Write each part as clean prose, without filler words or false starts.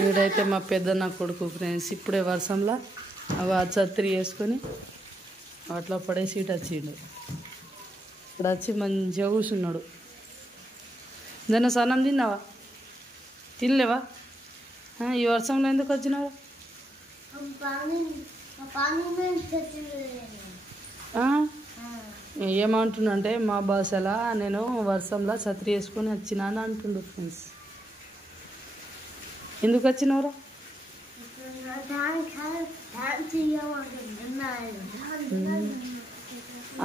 వీడైతే మా పెద్దన్న కొడుకు ఫ్రెండ్స్. ఇప్పుడే వర్షంలో అవి ఛత్రి వేసుకొని అట్లా పడేసి ఇటు వచ్చిండు. ఇక్కడ వచ్చి మంచిగా కూర్చున్నాడు. దాన్ని సన్నం తిన్నావా? తినలేవా? ఈ వర్షంలో ఎందుకు వచ్చినావా? ఏమంటుండంటే మా భాషలో నేను వర్షంలో ఛత్రి వేసుకొని వచ్చినా అని అంటుండు ఫ్రెండ్స్. ఎందుకు వచ్చినవరా?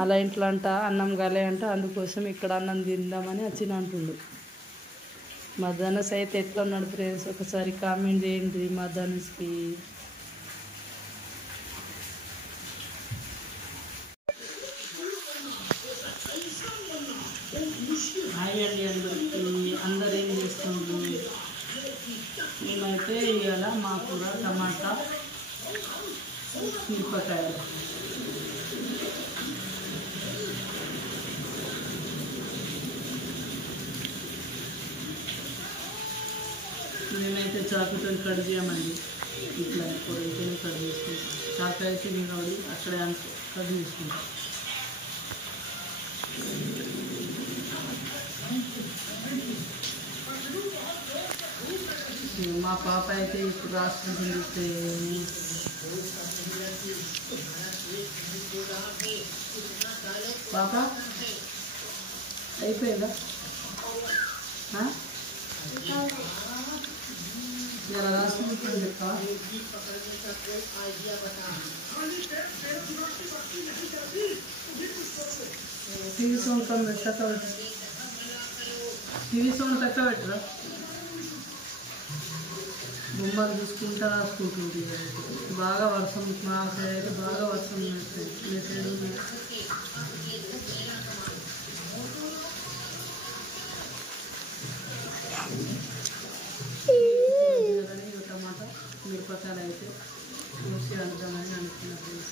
అలా ఇంట్లో అంట అన్నం కాలే అంట, అందుకోసం ఇక్కడ అన్నం తిందామని వచ్చిన అంటుండు. మా ధనుష్ అయితే ఎట్లా ఉన్నాడు ఫ్రెండ్స్? ఒకసారి కామెంట్ చేయండి మా ధనుష్కి. హాయ్ అండి అందరికీ. అందరు ఏం చేస్తుండ్రు? మేమైతే ఇవాళ మా కూర టమాటా మిరపకాయలు. మేమైతే చాకుతో కట్ చేయమండి. ఇట్లా పొడైతే కట్ చేసుకుంటాం. చాకు అయితే మీరు అక్కడే కట్ చేసుకుంటాం. మా పాప అయితే ఇప్పుడు రాసుకుంటుంది. పాప అయిపోయిందా? ఇలా రాసుకుంటుంది చెప్తా. టీవీ సౌండ్ తక్కువ పెట్టు. టీవీ సౌండ్ తక్కువ పెట్టరా? బొమ్మలు చూసుకుంటా రాసుకుంటుంది. బాగా వర్షం మా సైడ్ అయితే బాగా వర్షం ఉన్నట్టు. మీ సైడ్ టమాటా మిరపకాయలు అయితే చూసి అంటామని అనుకున్నప్పుడు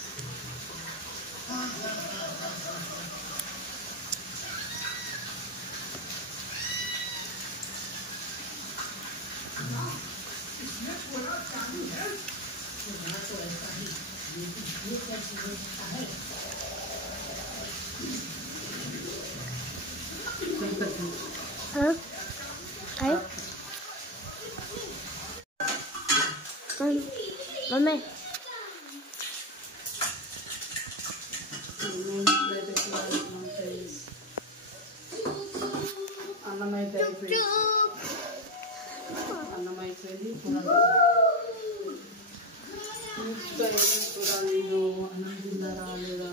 మమ్మీ అన్నం అయితే అయిపోయింది. అన్నం అయిపోయింది. కూర లేదు. అన్నం తింటారా లేదా?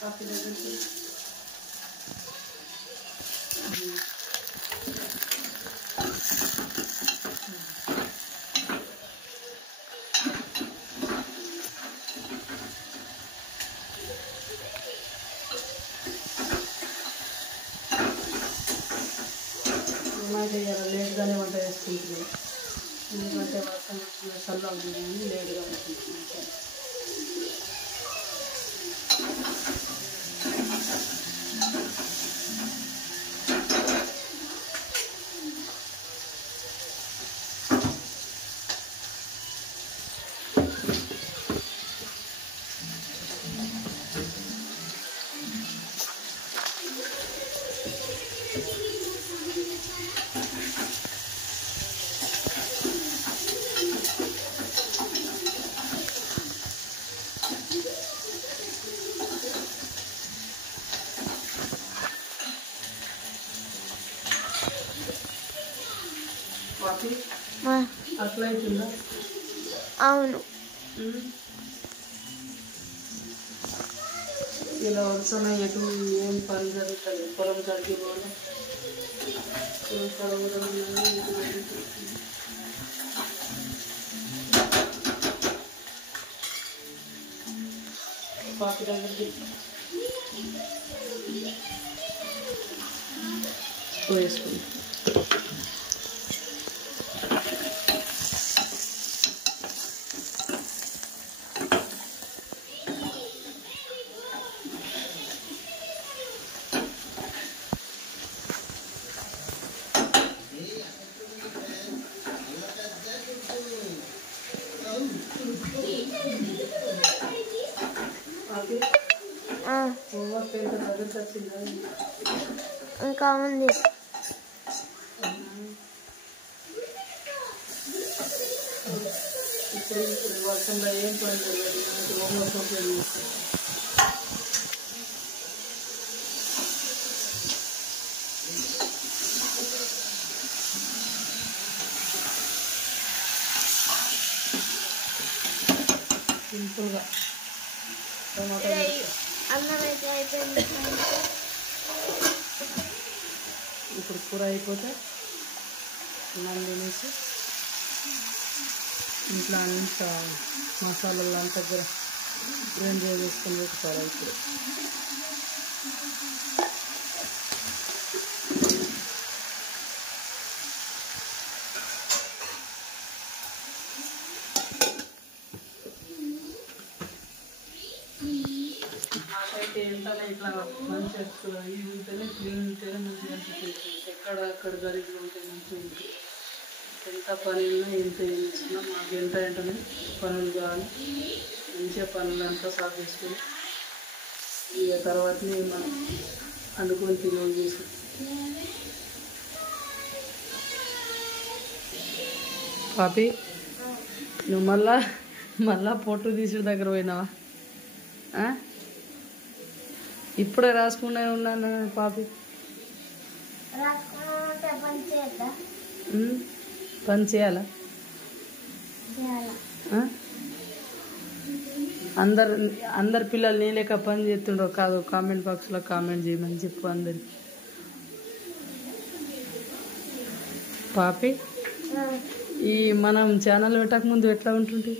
కాఫీ దగ్గరికి లేట్గానే వంట చేసుకుంటున్నాం. ఎందుకంటే వర్షం చల్లగా ఉంది అని లేట్గా వండుకుంటున్నాం. అట్లా అవుతుందా? అవును. ఇలా వర్షం ఎటు ఏం పని జరుగుతుంది? పొలం కడిగి పోవడం పాపి దగ్గరికి వేసుకుంటాం. పప్పు ఎంత దగ్గరికి వచ్చిందా? ఇంకా ఉంది. ఇప్పుడు వర్షంలో ఏం పని జరగదు, హోంవర్క్ కంప్లీట్ చేస్తాం. సింపుల్గా అన్నం అయితే అయిపోయింది. ఇప్పుడు కూర అయిపోతే అన్నం తినేసి ఇంట్లో అంతా మసాలాలు అంతా గ్రైండ్ చేసుకొని పెట్టుకోవాలి. ఇప్పుడు నాకైతే ఏంటనే ఇట్లా మంచిగా ఇవి ఉంటేనే క్లీన్ ఉంటేనే మంచిగా అనిపిస్తుంది. ఎక్కడ గరీబులు ఉంటే మంచిగా ఉంటుంది. ఎంత పని ఉన్నా ఎంత ఏం చేసుకున్నా మాకు ఎంత ఏంటనే పనులు కావాలి. మంచిగా పనులు అంతా సాఫ్ చేసుకొని ఇక తర్వాతనే మనం వండుకొని తినడం చేసి పాపి నువ్వు మళ్ళా పొట్టు తీసుడు దగ్గర పోయినావా? ఇప్పుడే రాసుకునే ఉన్నాను పాపి. పని చేయాలా? అందరు పిల్లలు నీ లెక్క పని చేస్తుండ్రో కాదు కామెంట్ బాక్స్లో కామెంట్ చేయమని చెప్పు అందరికి. పాపి ఈ మనం ఛానల్ పెట్టక ముందు ఎట్లా ఉంటుంది?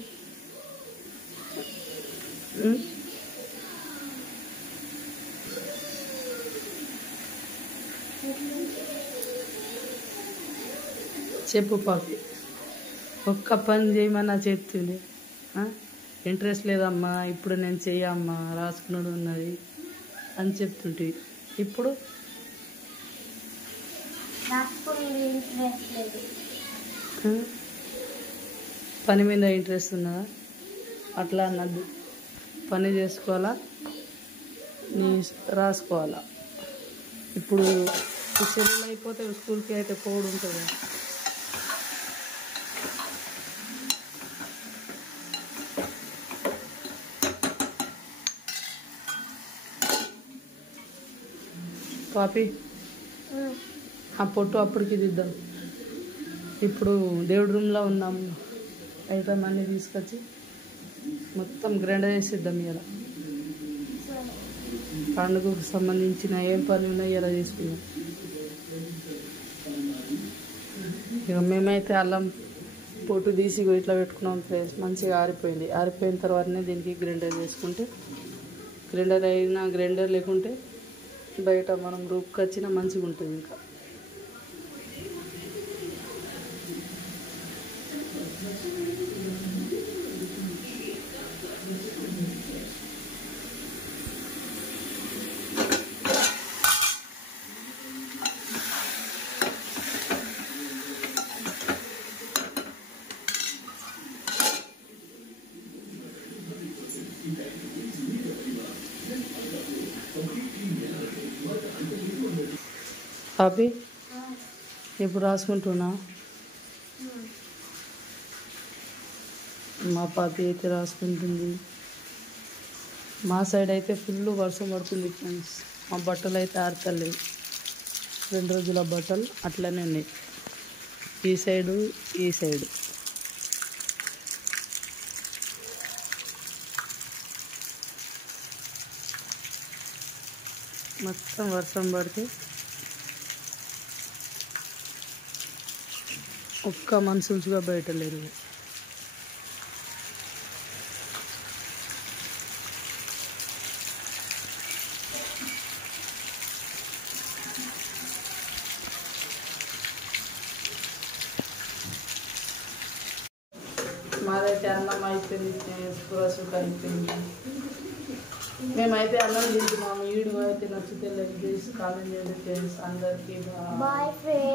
చెప్పు పాపి. ఒక్క పని చేయమన్నా చెప్తుంది. ఇంట్రెస్ట్ లేదమ్మా, ఇప్పుడు నేను చెయ్యమ్మా, రాసుకున్నాడు ఉన్నది అని చెప్తుంటే ఇప్పుడు పని మీద ఇంట్రెస్ట్ ఉన్నదా? అట్లా అన్నది. పని చేసుకోవాలా, నీ రాసుకోవాలా. ఇప్పుడు సెలవులు అయిపోతే స్కూల్కి అయితే పోవడం ఉంటుంది. పాపి ఆ పొట్టు అప్పటికి దిద్దాం. ఇప్పుడు దేవుడి రూమ్లో ఉన్నాము. ఐటమ్ అన్నీ తీసుకొచ్చి మొత్తం గ్రైండర్ చేసిద్దాం. ఇలా పండుగకు సంబంధించిన ఏం పని ఉన్నాయో ఇలా చేసుకుందాం. ఇక మేమైతే అల్లం పొట్టు తీసి ఇట్లా పెట్టుకున్నాం. ప్లేస్ మంచిగా ఆరిపోయింది. ఆరిపోయిన తర్వాతనే దీనికి గ్రైండర్ చేసుకుంటే, గ్రైండర్ అయినా గ్రైండర్ లేకుంటే బయట మనం రూపుకి వచ్చినా మంచిగా ఉంటుంది. ఇంకా పాపి ఇప్పుడు రాసుకుంటున్నా. మా పాపి అయితే రాసుకుంటుంది. మా సైడ్ అయితే ఫుల్ వర్షం పడుతుంది ఫ్రెండ్స్. మా బట్టలు అయితే ఆడతలేవు. 2 రోజుల బట్టలు అట్లనే ఉన్నాయి. ఈ సైడు ఈ సైడు. మొత్తం వర్షం పడితే ఒక్క మనుషులుగా బయట లేరు. మాదైతే అన్నం అయిపోయింది, కూర సుఖ అయిపోయింది. మేమైతే అన్నం తింటున్నాము. వీడియో అయితే నచ్చితే లైక్ చేసి కామెంట్ చేయండి ఫ్రెండ్స్. అందరికీ బాయ్ ఫ్రెండ్స్.